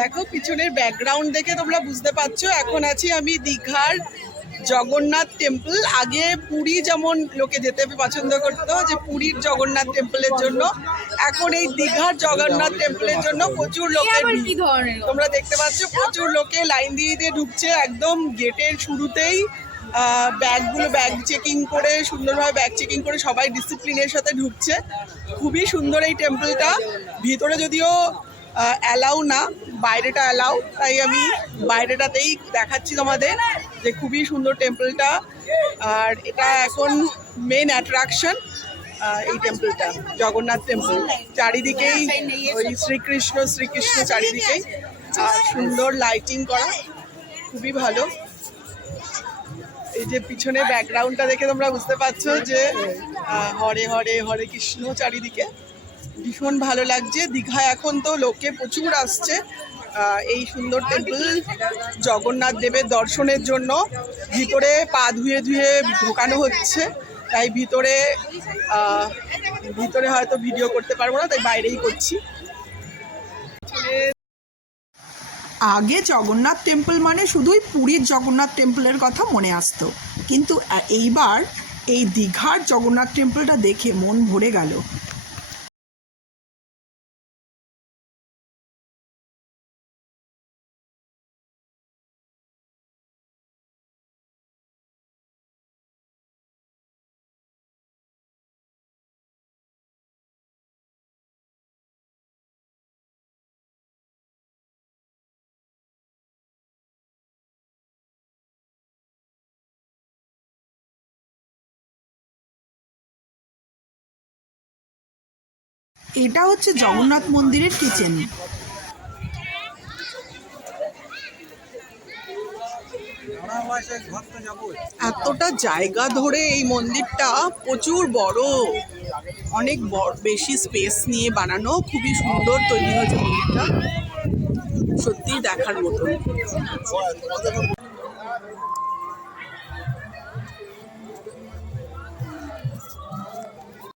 দেখো পিছনের ব্যাকগ্রাউন্ড দেখে তোমরা বুঝতে পারছো এখন আছি আমি দীঘার জগন্নাথ টেম্পল। আগে পুরী যেমন লোকে যেতে পছন্দ করতো যে পুরীর জগন্নাথ টেম্পলের জন্য, এখন এই দীঘার জগন্নাথ টেম্পলের জন্য প্রচুর লোকের ভিড়। তোমরা দেখতে পাচ্ছ প্রচুর লোকে লাইন দিয়ে দিয়ে ঢুকছে একদম গেটের শুরুতেই। ব্যাগ চেকিং করে সুন্দরভাবে ব্যাগ চেকিং করে সবাই ডিসিপ্লিনের সাথে ঢুকছে। খুবই সুন্দর এই টেম্পলটা, ভিতরে যদিও অ্যালাউ না, বাইরেটা অ্যালাউ, তাই আমি বাইরেটাতেই দেখাচ্ছি তোমাদের যে খুবই সুন্দর টেম্পলটা। আর এটা এখন মেন অ্যাট্রাকশন এই টেম্পলটা, জগন্নাথ টেম্পল। চারিদিকেই ওই শ্রীকৃষ্ণ চারিদিকেই, আর সুন্দর লাইটিং করা, খুবই ভালো। এই যে পিছনে ব্যাকগ্রাউন্ডটা দেখে তোমরা বুঝতে পারছো যে হরে হরে হরে কৃষ্ণ চারিদিকে, ভীষণ ভালো লাগছে। দীঘায় এখন তো লোকে প্রচুর আসছে এই সুন্দর টেম্পল জগন্নাথ দেবের দর্শনের জন্য। ভিতরে পা ধুয়ে ধুয়ে ঢোকানো হচ্ছে, তাই ভিতরে হয়তো ভিডিও করতে পারবো না, তাই বাইরেই করছি। আগে জগন্নাথ টেম্পল মানে শুধুই পুরীর জগন্নাথ টেম্পলের কথা মনে আসতো, কিন্তু এইবার এই দীঘার জগন্নাথ টেম্পলটা দেখে মন ভরে গেল। এটা হচ্ছে জগন্নাথ মন্দিরের কিচেন। এতটা জায়গা ধরে এই মন্দিরটা প্রচুর বড়, অনেক বেশি স্পেস নিয়ে বানানো, খুবই সুন্দর তৈরি হয়েছে মন্দিরটা, সত্যিই দেখার মতো।